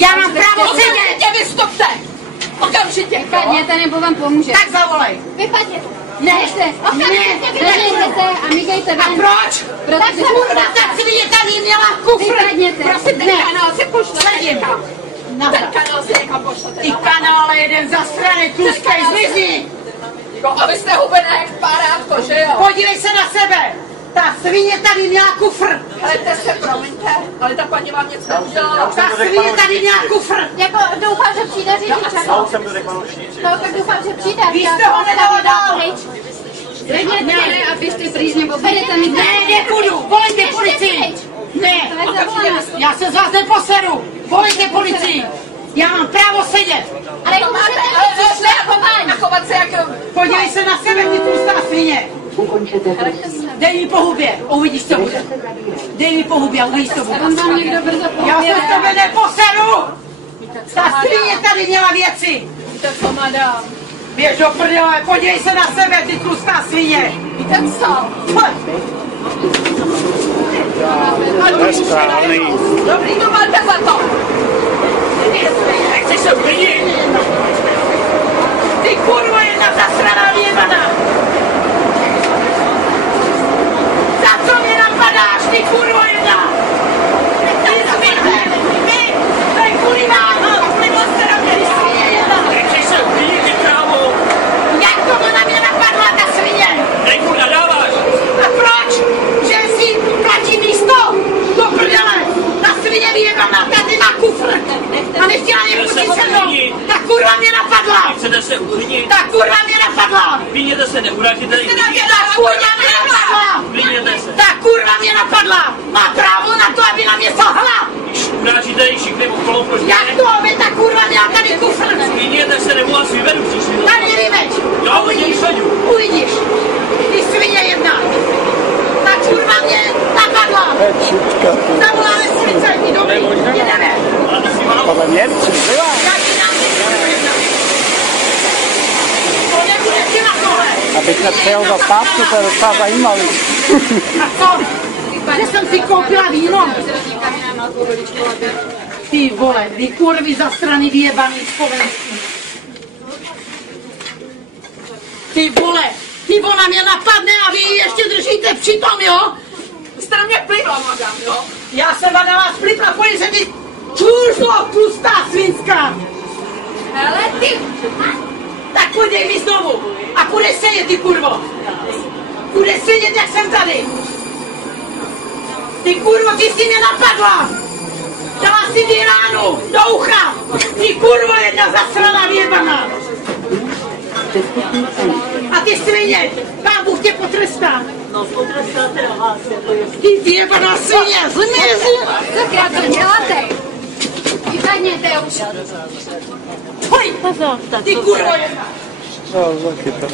Já mám právo sedět! Okamžitě vystupte! Okamžitě! Vypadněte, nebo vám pomůže. Tak zavolej! Vypadněte! Ne! Vypadněte a míkejte ven. A proč? Protože Kurva, ta svině tady měla kufr! vypadněte. Prosím, ten kanál si pošlete Sedím! někam. Ten kanál si někam pošlete. Ty kanále jeden zasraný, tluskej, zmizni! A vy jste hubené jak párátko, že jo? Podívej se na sebe! Ta svině tady měla kufr! Helejte se, promiňte, ale ta paní vám nic neudělala. Ta svině tady měla kufr! Jako doufám, že přijde řidič. Já už jsem to řekl určitě. No, tak doufám, že přijde. Vy jste ho nedala dál! Vypadněte, a běžte pryč, nebo budete mít... Ne, nepůjdu! Volejte policii! Ne! Já se z vás neposeru! Volejte policii! Já mám právo sedět! Ale musíte a chovat se jak... Podívej se na sebe, ty tlustá svině! Dej mi po hubě, uvidíš, co bude. Dej mi po hubě, uvidíš, co bude. On vám někdo brzo Já pověděl. se z tebe neposeru! Ta svině tady měla věci! Víte co, madam? Běž do prdele, podívej se na sebe, ty tlustá svině! Víte co? Nesprávný. Dobrý, To máte za to! nechceš se uklidit! Ty kurva, jedna zasraná vyjebaná! Za co mě napadáš, ty kurva jedna? Ty zmiňte! Vy! To je kvůli vám! Kvůli monsterovi, ty svině jedna! Nechceš se uklidit, ty krávo! Jak to na mě napadla, ta svině? Nejku nadáváš! A proč? Že si platí místo? Do prdele! Ta svině vyjebaná, tady má kufr! A nechtěla mě pustit se mnou! Ta kurva mě napadla! Chcete se uklidnit? Ta kurva mě napadla! Klidněte se, neurážíte lidi. Ta kurva mě napadla! Klidněte se. Ta kurva mě napadla! Má právo na to, aby na mě sahla! Když urážíte ji všichni okolo, proč Jak to, aby ta kurva měla tady kufr? klidněte se, nebo vás vyvedu příště. Tady mě vyveď! Já Uvidíš! vyvedu. Uvidíš! Ty svině jedna! Ta kurva mě napadla! Zavoláme policajti, dobrý, jdeme! Podle mě přibyla. Já ti dám ty kurva jedna! To nebude si na tohle! Abych nepřijel za stávku, to je docela zajímavý. A co? Že jsem si koupila víno? Ty vole, vy kurvy zastrany vyjebaný Slovenský. Ty vole, ona mě napadne a vy ji ještě držíte přitom, jo? Jste na mě plivla, madam, jo? Já jsem na vás plivla, pojď se ty čůžlo, tlustá svinská. Hele, ty... Tak půjdej mi znovu a půjdeš sedět, ty kurvo. Půjdeš sedět, jak jsem tady. Ty kurvo, ty jsi mě napadla. Dala si mi ránu do ucha. Ty kurvo, jedna zasraná vyjebaná. A ty svině, Pán Bůh tě potrestá. No, potrestáte na vás, jako jestli... Ty vyjebaná svině, zmizi. Takrát to děláte. Vypadněte už. Hoj, ty kurvo jedna. No, taky to.